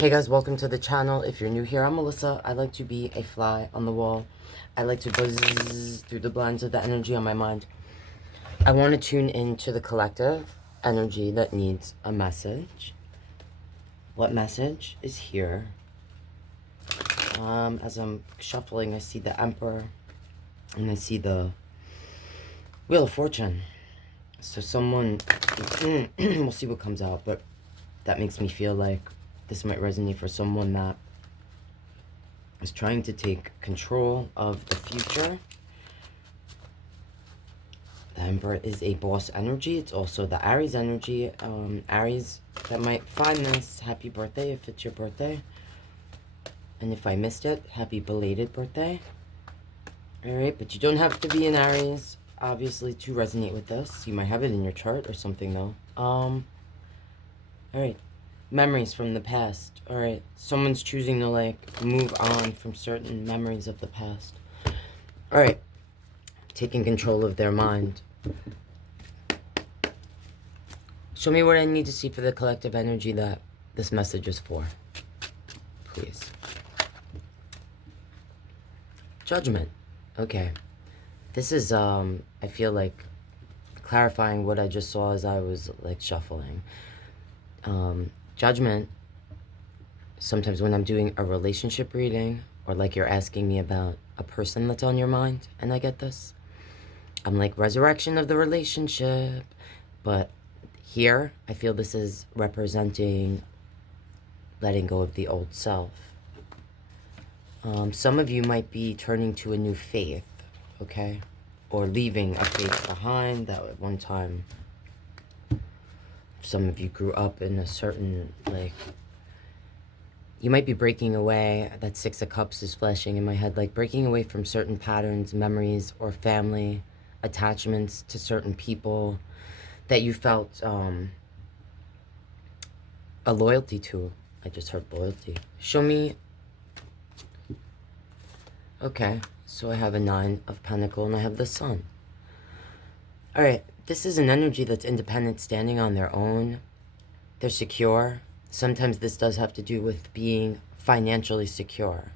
Hey guys, welcome to the channel. If you're new here, I'm Melissa. I like to be a fly on the wall. I like to buzz through the blinds of the energy on my mind. I want to tune into the collective energy that needs a message. What message is here? As I'm shuffling, I see the Emperor and I see the Wheel of Fortune. So someone, we'll see what comes out, but that makes me feel like this might resonate for someone that is trying to take control of the future. The Emperor is a boss energy. It's also the Aries energy. Aries that might find this, happy birthday if it's your birthday. And if I missed it, happy belated birthday. Alright, but you don't have to be an Aries, obviously, to resonate with this. You might have it in your chart or something, though. Alright. Memories from the past. Alright, someone's choosing to like move on from certain memories of the past. Alright, taking control of their mind. Show me what I need to see for the collective energy that this message is for. Please. Judgment. Okay. This is, I feel like clarifying what I just saw as I was like shuffling. Judgment, sometimes when I'm doing a relationship reading, or like you're asking me about a person that's on your mind, and I get this, I'm like, resurrection of the relationship. But here, I feel this is representing letting go of the old self. Some of you might be turning to a new faith, okay? Or leaving a faith behind that at one time, some of you grew up in a certain, like, you might be breaking away. That Six of Cups is flashing in my head, like breaking away from certain patterns, memories, or family attachments to certain people that you felt a loyalty to. I just heard loyalty. Show me. Okay, so I have a Nine of Pentacles and I have the Sun. All right, this is an energy that's independent, standing on their own. They're secure. Sometimes this does have to do with being financially secure.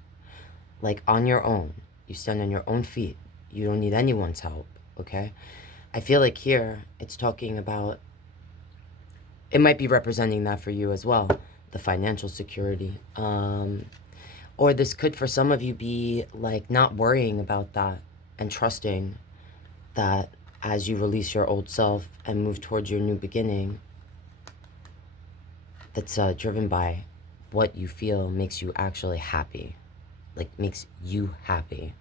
Like on your own. You stand on your own feet. You don't need anyone's help, okay? I feel like here it's talking about, it might be representing that for you as well, the financial security. Or this could, for some of you, be like not worrying about that and trusting that as you release your old self and move towards your new beginning, that's driven by what you feel makes you actually happy. Like, makes you happy.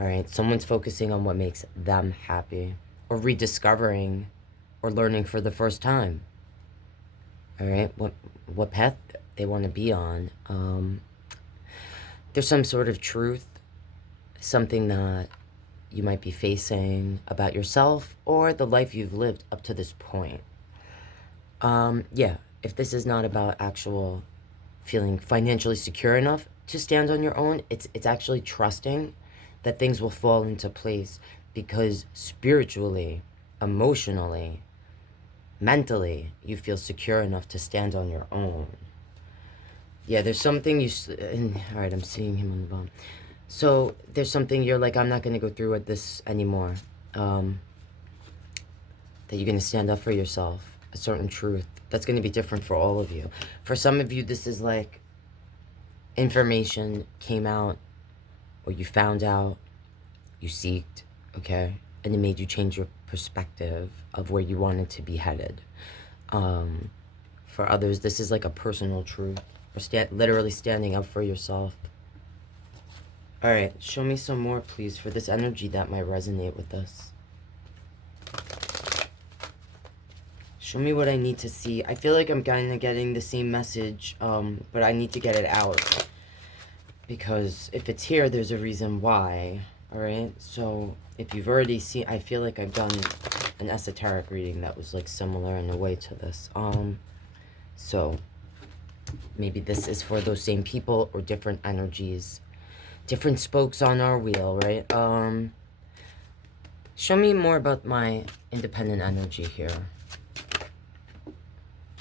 All right? Someone's focusing on what makes them happy. Or rediscovering or learning for the first time. All right? What path they want to be on. There's some sort of truth. Something that you might be facing about yourself or the life you've lived up to this point. Yeah. If this is not about actual feeling financially secure enough to stand on your own, it's actually trusting that things will fall into place because spiritually, emotionally, mentally, you feel secure enough to stand on your own. Yeah, there's something all right, I'm seeing him on the bottom. So there's something you're like, I'm not going to go through with this anymore. That you're going to stand up for yourself, a certain truth. That's going to be different for all of you. For some of you, this is like information came out, or you found out, you seeked, okay? And it made you change your perspective of where you wanted to be headed. For others, this is like a personal truth, or literally standing up for yourself. All right, show me some more, please, for this energy that might resonate with us. Show me what I need to see. I feel like I'm kind of getting the same message, but I need to get it out. Because if it's here, there's a reason why. All right, so if you've already seen, I feel like I've done an esoteric reading that was like similar in a way to this. So maybe this is for those same people or different energies. Different spokes on our wheel, right? Show me more about my independent energy here.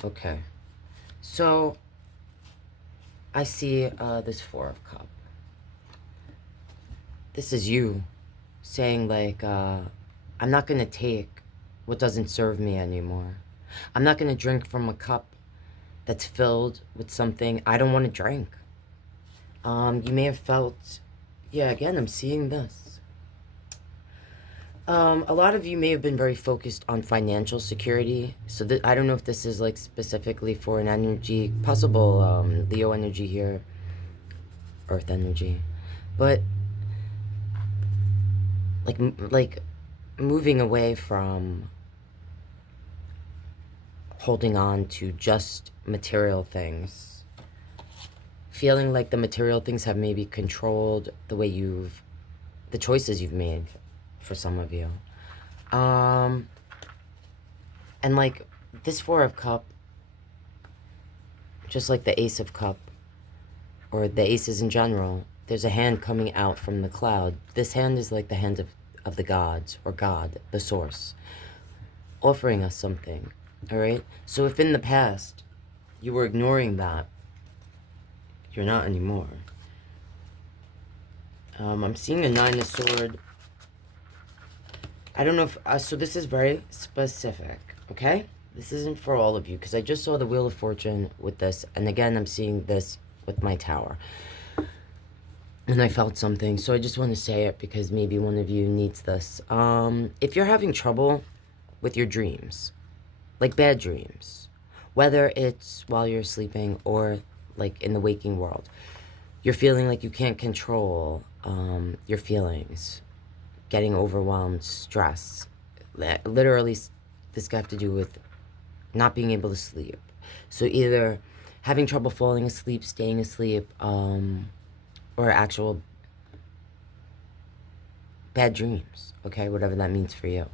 Okay. So I see this Four of Cups. This is you saying, like, I'm not going to take what doesn't serve me anymore. I'm not going to drink from a cup that's filled with something I don't want to drink. You may have felt, yeah, again, I'm seeing this. A lot of you may have been very focused on financial security. So I don't know if this is like specifically for an energy, possible Leo energy here, Earth energy, but like moving away from holding on to just material things, feeling like the material things have maybe controlled the way the choices you've made for some of you. And like this Four of Cup, just like the Ace of Cup, or the aces in general, there's a hand coming out from the cloud. This hand is like the hand of the gods, or God, the source, offering us something, all right? So if in the past you were ignoring that, you're not anymore. I'm seeing a Nine of Swords. I don't know if, so this is very specific, okay? This isn't for all of you, because I just saw the Wheel of Fortune with this, and again, I'm seeing this with my Tower. And I felt something, so I just want to say it because maybe one of you needs this. If you're having trouble with your dreams, like bad dreams, whether it's while you're sleeping or like in the waking world, you're feeling like you can't control your feelings, getting overwhelmed, stress. Literally, this could have to do with not being able to sleep. So either having trouble falling asleep, staying asleep, or actual bad dreams, okay? Whatever that means for you.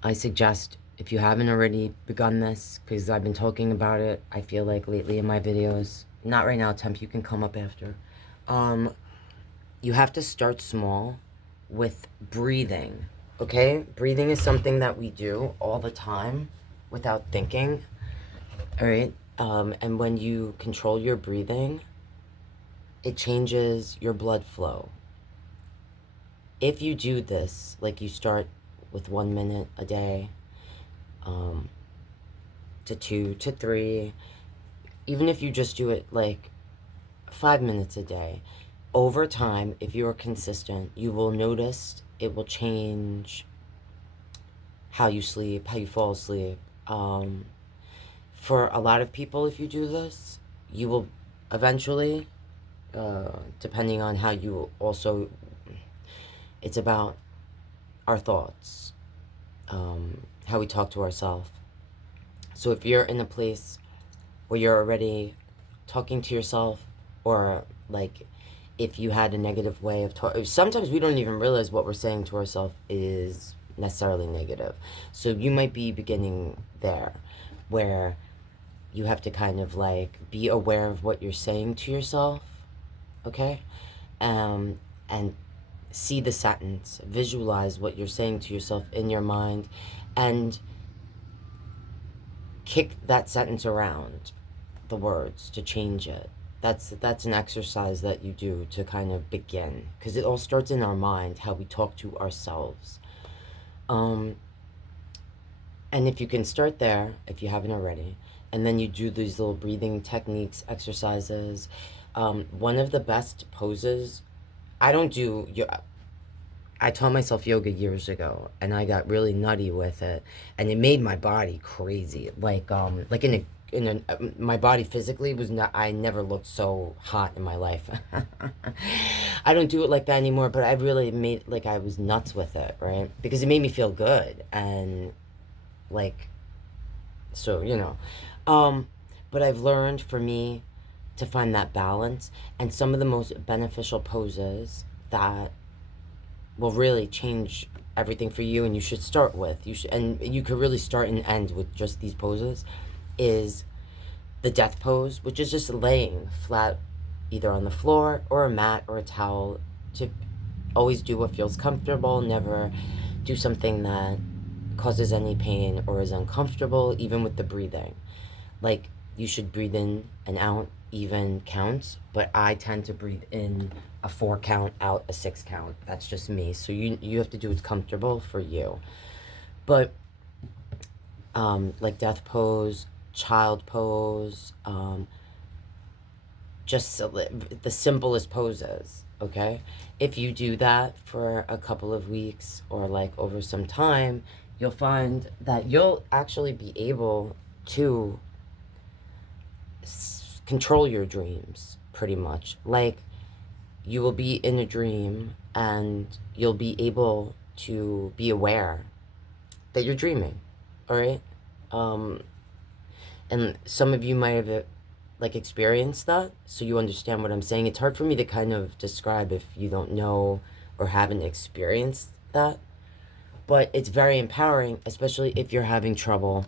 I suggest, if you haven't already begun this, because I've been talking about it, I feel like lately in my videos, not right now, Temp, you can come up after. You have to start small with breathing, okay? Breathing is something that we do all the time without thinking, all right? And when you control your breathing, it changes your blood flow. If you do this, like you start with 1 minute a day, to 2 to 3, even if you just do it like 5 minutes a day, over time, if you are consistent, you will notice it will change how you sleep, how you fall asleep. For a lot of people, if you do this, you will eventually, depending on how you also, it's about our thoughts, how we talk to ourselves. So if you're in a place where you're already talking to yourself, or like if you had a negative way of talking, sometimes we don't even realize what we're saying to ourselves is necessarily negative. So you might be beginning there, where you have to kind of like be aware of what you're saying to yourself, okay? And see the sentence, visualize what you're saying to yourself in your mind, and kick that sentence around, the words, to change it. That's an exercise that you do to kind of begin, because it all starts in our mind, how we talk to ourselves. And if you can start there, if you haven't already, and then you do these little breathing techniques, exercises. One of the best poses, I taught myself yoga years ago, and I got really nutty with it, and it made my body crazy. Like my body physically was not. I never looked so hot in my life. I don't do it like that anymore, but I really made, like, I was nuts with it, right? Because it made me feel good, and like, so you know, but I've learned, for me, to find that balance, and some of the most beneficial poses that will really change everything for you, and you should start with, and you could really start and end with just these poses, is the death pose, which is just laying flat either on the floor or a mat or a towel. To always do what feels comfortable, never do something that causes any pain or is uncomfortable, even with the breathing. Like, you should breathe in and out even counts, but I tend to breathe in a 4 count, out a 6 count. That's just me. So you have to do what's comfortable for you. But like death pose, child pose, just the simplest poses, okay? If you do that for a couple of weeks or like over some time, you'll find that you'll actually be able to control your dreams pretty much. Like, you will be in a dream and you'll be able to be aware that you're dreaming, all right? And some of you might have like experienced that, so you understand what I'm saying. It's hard for me to kind of describe if you don't know or haven't experienced that, but it's very empowering, especially if you're having trouble,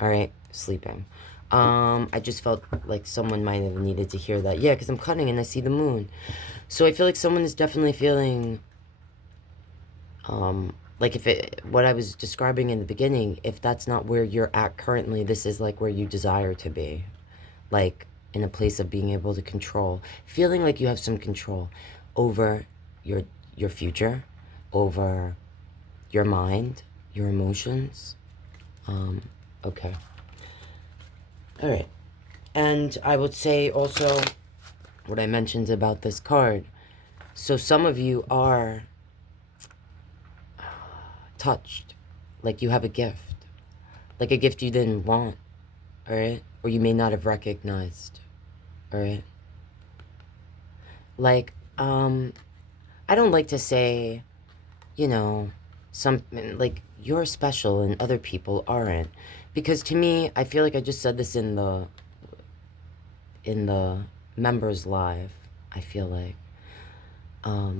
all right, sleeping. I just felt like someone might have needed to hear that. Yeah, because I'm cutting and I see the moon. So I feel like someone is definitely feeling, like what I was describing in the beginning, if that's not where you're at currently, this is like where you desire to be. Like in a place of being able to control, feeling like you have some control over your future, over your mind, your emotions. Okay. All right. And I would say also what I mentioned about this card. So some of you are touched, like you have a gift, like a gift you didn't want, all right? Or you may not have recognized, all right? Like, I don't like to say, you know, like you're special and other people aren't. Because to me, I feel like I just said this in the members live, I feel like.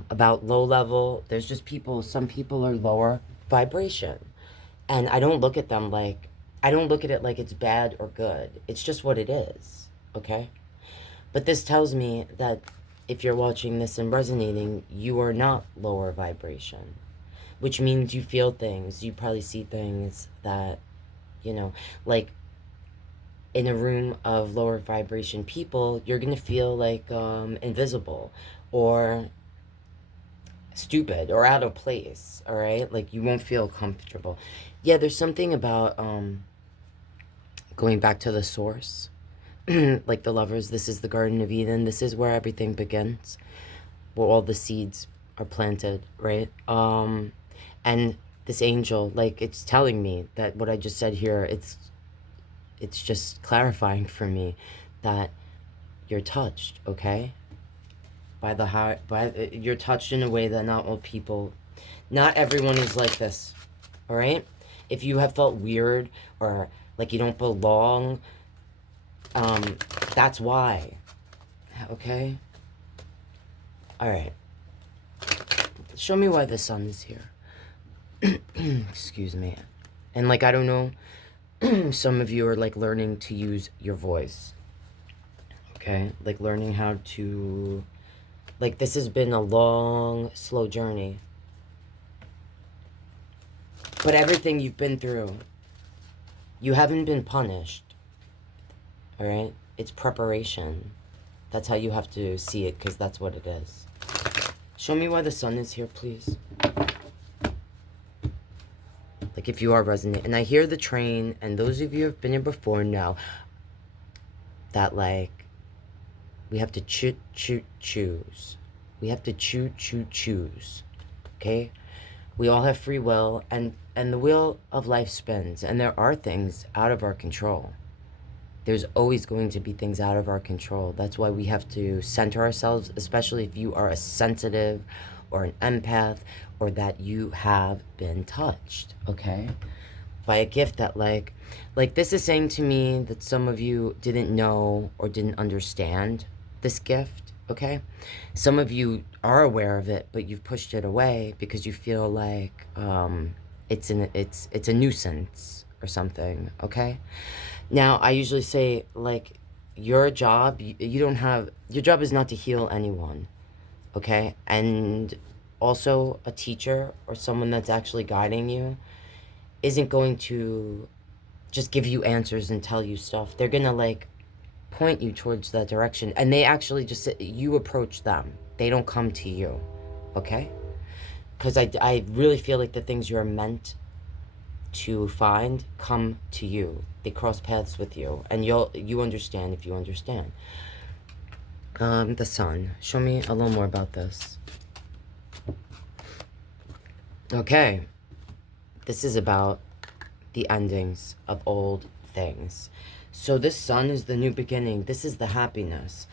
About low level, there's just people, some people are lower vibration. And I don't look at them like, I don't look at it like it's bad or good. It's just what it is, okay? But this tells me that if you're watching this and resonating, you are not lower vibration, which means you feel things. You probably see things that, you know, like in a room of lower vibration people, you're going to feel like invisible or stupid or out of place, all right? Like you won't feel comfortable. Yeah, there's something about going back to the source. Like the lovers, this is the Garden of Eden. This is where everything begins, where all the seeds are planted, right? And this angel, like, it's telling me that what I just said here, it's just clarifying for me that you're touched, okay? By the heart, you're touched in a way that not all people, not everyone is like this, all right? If you have felt weird or like you don't belong, that's why, okay? All right. Show me why the sun is here. Excuse me. And like, I don't know, some of you are like learning to use your voice, okay? Like learning how to, like this has been a long, slow journey. But everything you've been through, you haven't been punished, all right? It's preparation. That's how you have to see it, because that's what it is. Show me why the sun is here, please. Like if you are resonating. And I hear the train, and those of you who have been here before know that like we have to choose. We have to choose. Okay? We all have free will, and the wheel of life spins, and there are things out of our control. There's always going to be things out of our control. That's why we have to center ourselves, especially if you are a sensitive or an empath, or that you have been touched, okay? By a gift that like this is saying to me that some of you didn't know or didn't understand this gift, okay? Some of you are aware of it, but you've pushed it away because you feel like it's a nuisance or something, okay? Now, I usually say, like, your job, your job is not to heal anyone, okay? And also a teacher or someone that's actually guiding you isn't going to just give you answers and tell you stuff. They're gonna like point you towards that direction, and they actually just, you approach them. They don't come to you, okay? Because I really feel like the things you're meant to find come to you. They cross paths with you, and you understand if you understand. The sun. Show me a little more about this. Okay. This is about the endings of old things. So this sun is the new beginning. This is the happiness.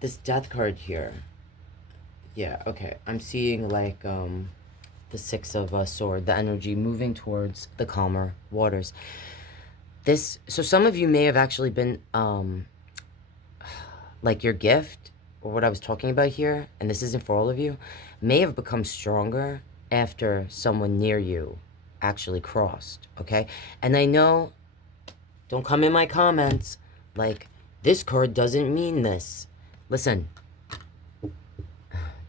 This death card here. Yeah, okay. I'm seeing like the Six of Swords, the energy moving towards the calmer waters. So some of you may have actually been like your gift, or what I was talking about here, and this isn't for all of you, may have become stronger after someone near you actually crossed, okay? And I know, don't come in my comments like, this card doesn't mean this. Listen,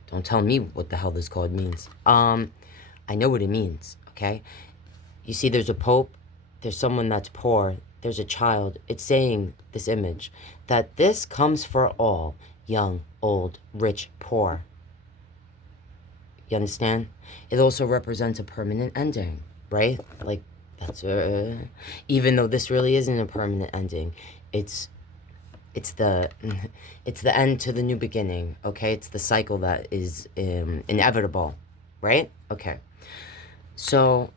don't tell me what the hell this card means. I know what it means, okay? You see, there's a pope, there's someone that's poor, there's a child. It's saying, this image, that this comes for all, young, old, rich, poor. You understand? It also represents a permanent ending, right? Like, that's, even though this really isn't a permanent ending, it's the end to the new beginning, okay? It's the cycle that is inevitable, right? Okay. So,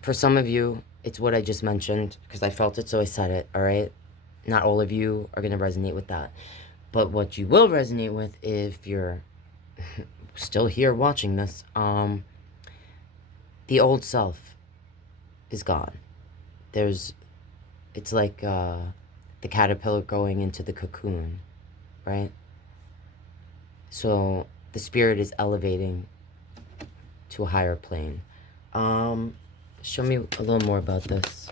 for some of you, it's what I just mentioned, because I felt it, so I said it, all right? Not all of you are going to resonate with that. But what you will resonate with, if you're still here watching this, the old self is gone. It's like the caterpillar going into the cocoon, right? So the spirit is elevating to a higher plane. Show me a little more about this.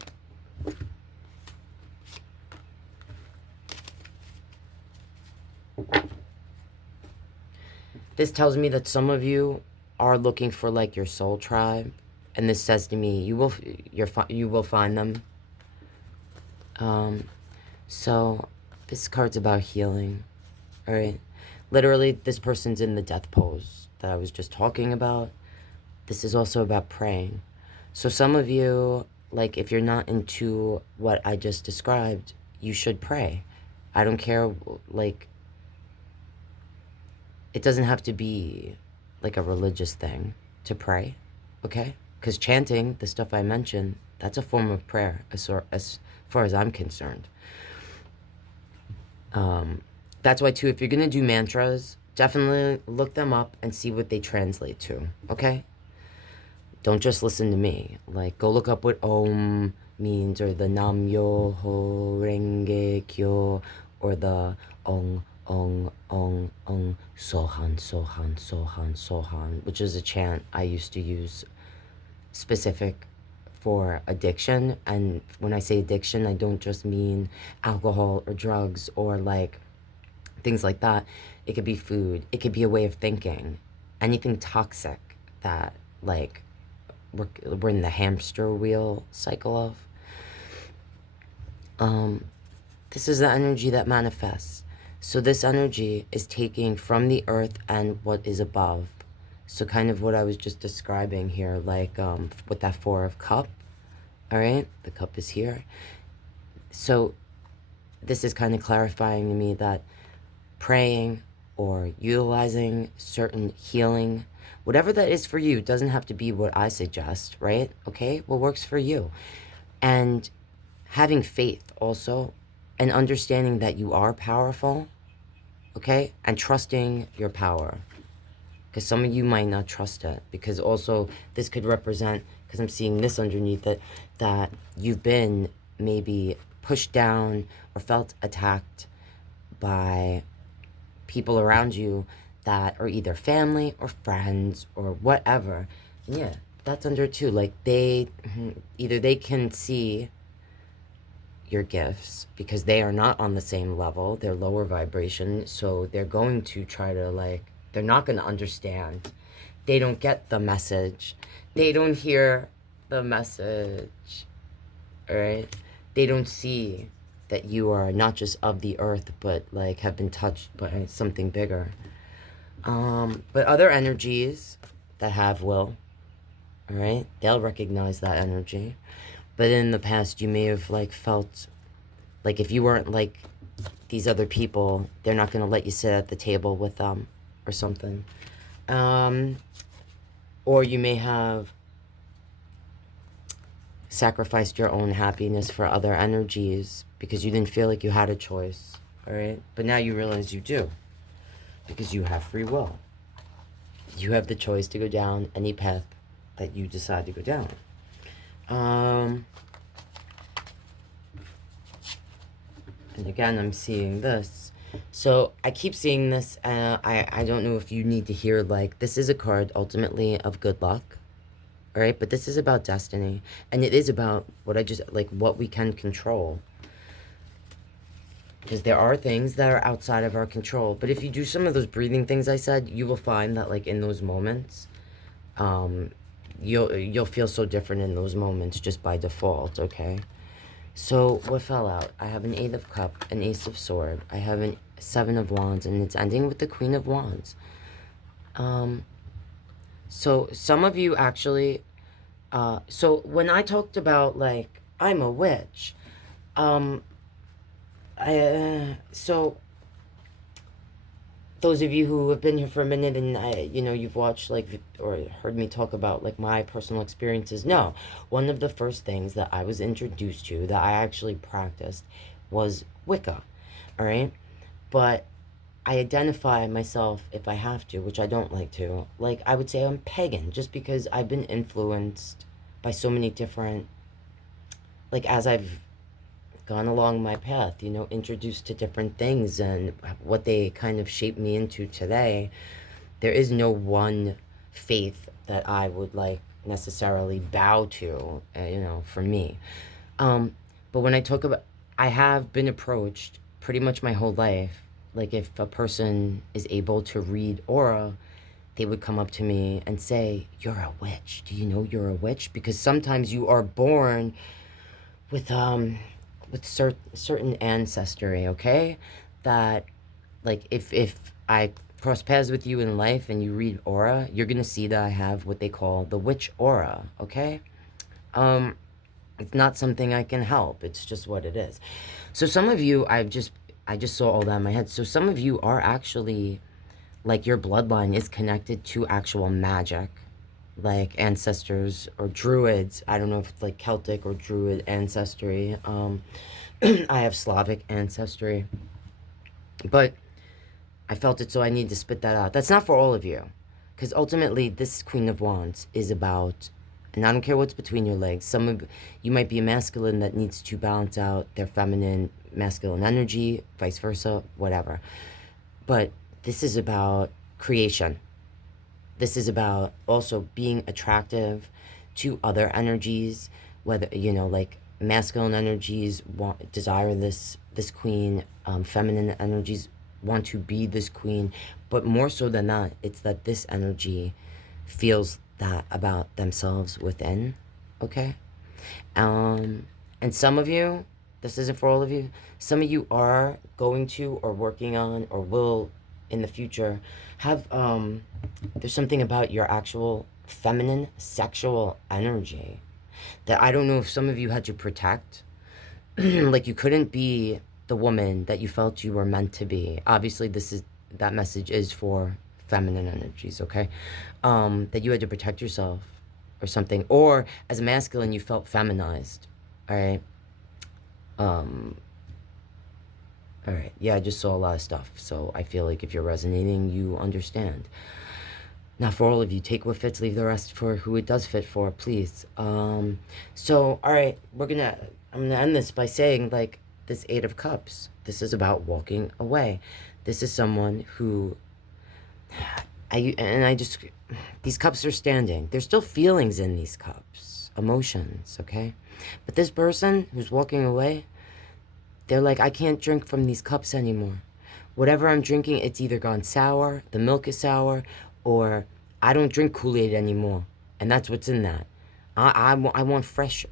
This tells me that some of you are looking for like your soul tribe, and this says to me, you will find them. So this card's about healing, all right? Literally, this person's in the death pose that I was just talking about. This is also about praying. So some of you, like, if you're not into what I just described, you should pray. I don't care, like, it doesn't have to be like a religious thing to pray, okay? Because chanting, the stuff I mentioned, that's a form of prayer as far as I'm concerned. That's why, too, if you're going to do mantras, definitely look them up and see what they translate to, okay? Don't just listen to me. Like, go look up what Om means, or the Nam Yo Ho Renge Kyo, or the Ong, Ong, Ong, Ong, Sohan, Sohan, Sohan, Sohan, which is a chant I used to use specific for addiction. And when I say addiction, I don't just mean alcohol or drugs or like things like that. It could be food. It could be a way of thinking. Anything toxic that like we're in the hamster wheel cycle of. This is the energy that manifests. So this energy is taking from the earth and what is above. So kind of what I was just describing here, like with that Four of Cup, all right? The cup is here. So this is kind of clarifying to me that praying or utilizing certain healing, whatever that is for you, doesn't have to be what I suggest, right? Okay, what works for you. And having faith also, and understanding that you are powerful, okay? And trusting your power. Because some of you might not trust it. Because also, this could represent, because I'm seeing this underneath it, that you've been maybe pushed down or felt attacked by people around you that are either family or friends or whatever. Yeah, that's under too. Like either they can see your gifts because they are not on the same level, they're lower vibration, so they're going to try to like, they're not going to understand. They don't get the message. They don't hear the message, all right? They don't see that you are not just of the earth, but like have been touched by something bigger. But other energies that have will, all right, they'll recognize that energy. But in the past, you may have like felt like if you weren't like these other people, they're not going to let you sit at the table with them or something. Or you may have sacrificed your own happiness for other energies because you didn't feel like you had a choice, all right? But now you realize you do, because you have free will. You have the choice to go down any path that you decide to go down. And again, I'm seeing this. So I keep seeing this. I don't know if you need to hear, like, this is a card ultimately of good luck. All right, but this is about destiny, and it is about what I just, like, what we can control. Because there are things that are outside of our control. But if you do some of those breathing things I said, you will find that, like, in those moments, you'll feel so different in those moments just by default, okay? So what fell out? I have an 8 of Cups, an Ace of Swords. I have a 7 of Wands, and it's ending with the Queen of Wands. So some of you actually, so when I talked about, like, I'm a witch, so those of you who have been here for a minute and you've watched, like, or heard me talk about, like, my personal experiences, no, one of the first things that I was introduced to that I actually practiced was Wicca, all right? But I identify myself, if I have to, which I don't like to, like, I would say I'm pagan, just because I've been influenced by so many different, like, as I've gone along my path, introduced to different things and what they kind of shaped me into today. There is no one faith that I would, like, necessarily bow to, for me. But when I talk about, I have been approached pretty much my whole life. Like, if a person is able to read aura, they would come up to me and say, "You're a witch. Do you know you're a witch?" Because sometimes you are born with certain ancestry, okay? That, like, if I cross paths with you in life and you read aura, you're gonna see that I have what they call the witch aura, okay? It's not something I can help. It's just what it is. So some of you, I just saw all that in my head. So some of you are actually, like, your bloodline is connected to actual magic, like ancestors or druids. I don't know if it's like Celtic or druid ancestry. I have Slavic ancestry, but I felt it, so I need to spit that out. That's not for all of you, because ultimately this Queen of Wands is about, and I don't care what's between your legs. Some of you might be a masculine that needs to balance out their feminine, masculine energy, vice versa, whatever. But this is about creation. This is about also being attractive to other energies, whether, like, masculine energies desire this queen, feminine energies want to be this queen, but more so than that, it's that this energy feels that about themselves within, okay? And some of you, this isn't for all of you, some of you are going to or working on or will in the future have, there's something about your actual feminine sexual energy that I don't know if some of you had to protect. Like, you couldn't be the woman that you felt you were meant to be. Obviously, that message is for feminine energies, okay? That you had to protect yourself or something. Or as a masculine, you felt feminized, all right? All right, yeah, I just saw a lot of stuff. So I feel like if you're resonating, you understand. Now, for all of you, take what fits, leave the rest for who it does fit for, please. So, all right, I'm gonna end this by saying, like, this 8 of Cups, this is about walking away. This is someone who, these cups are standing. There's still feelings in these cups, emotions, okay? But this person who's walking away, they're like, I can't drink from these cups anymore. Whatever I'm drinking, it's either gone sour, the milk is sour, or I don't drink Kool-Aid anymore. And that's what's in that. I want fresh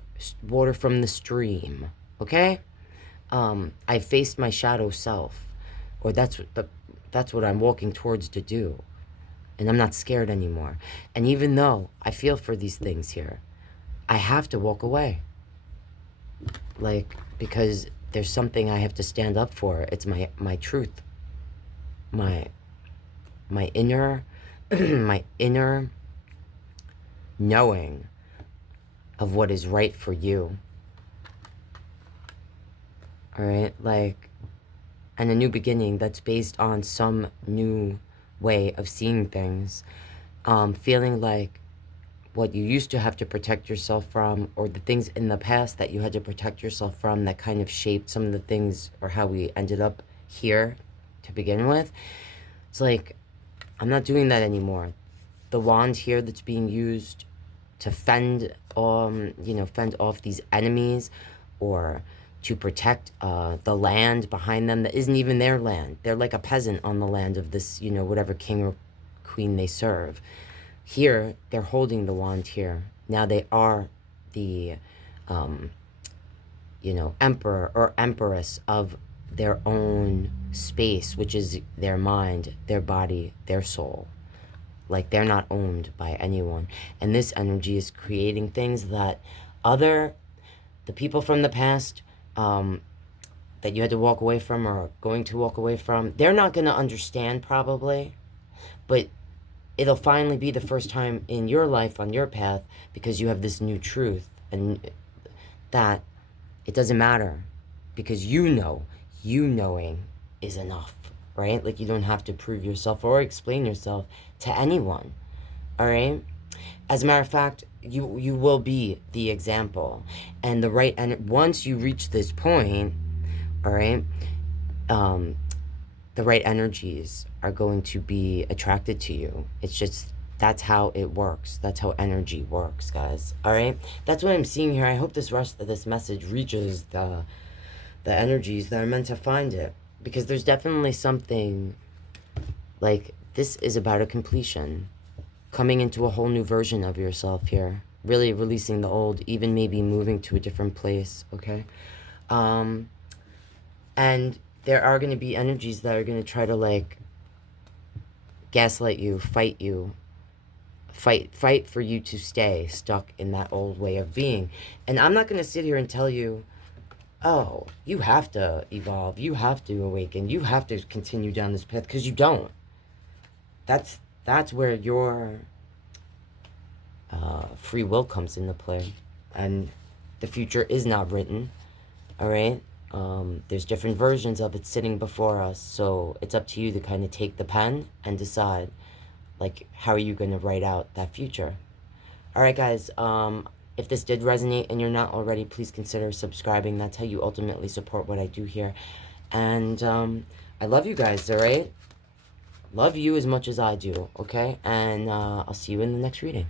water from the stream, okay? I faced my shadow self, or that's what I'm walking towards to do, and I'm not scared anymore. And even though I feel for these things here, I have to walk away, like, because there's something I have to stand up for. It's my truth, my inner my inner knowing of what is right for you. All right, like, and a new beginning that's based on some new way of seeing things. Feeling like what you used to have to protect yourself from, or the things in the past that you had to protect yourself from that kind of shaped some of the things or how we ended up here to begin with. It's like, I'm not doing that anymore. The wand here that's being used to fend off these enemies, or to protect the land behind them that isn't even their land. They're like a peasant on the land of this, whatever king or queen they serve. Here, they're holding the wand here. Now they are the, emperor or empress of their own space, which is their mind, their body, their soul. Like, they're not owned by anyone. And this energy is creating things that the people from the past, that you had to walk away from or are going to walk away from, they're not going to understand probably, but it'll finally be the first time in your life, on your path, because you have this new truth, and that it doesn't matter, because knowing is enough, right? Like, you don't have to prove yourself or explain yourself to anyone, all right? As a matter of fact, you will be the example, and once you reach this point, all right, the right energies are going to be attracted to you. It's just, that's how it works. That's how energy works, guys. All right, that's what I'm seeing here. I hope this rest of this message reaches the energies that are meant to find it, because there's definitely something, like, this is about a completion, coming into a whole new version of yourself here, really releasing the old, even maybe moving to a different place, okay? And there are going to be energies that are going to try to, like, gaslight you, fight for you to stay stuck in that old way of being. And I'm not going to sit here and tell you, oh, you have to evolve, you have to awaken, you have to continue down this path, because you don't. That's where your free will comes into play, and the future is not written, all right? There's different versions of it sitting before us, so it's up to you to kind of take the pen and decide, like, how are you going to write out that future? All right, guys, if this did resonate and you're not already, please consider subscribing. That's how you ultimately support what I do here. And I love you guys, all right? Love you as much as I do, okay? And I'll see you in the next reading.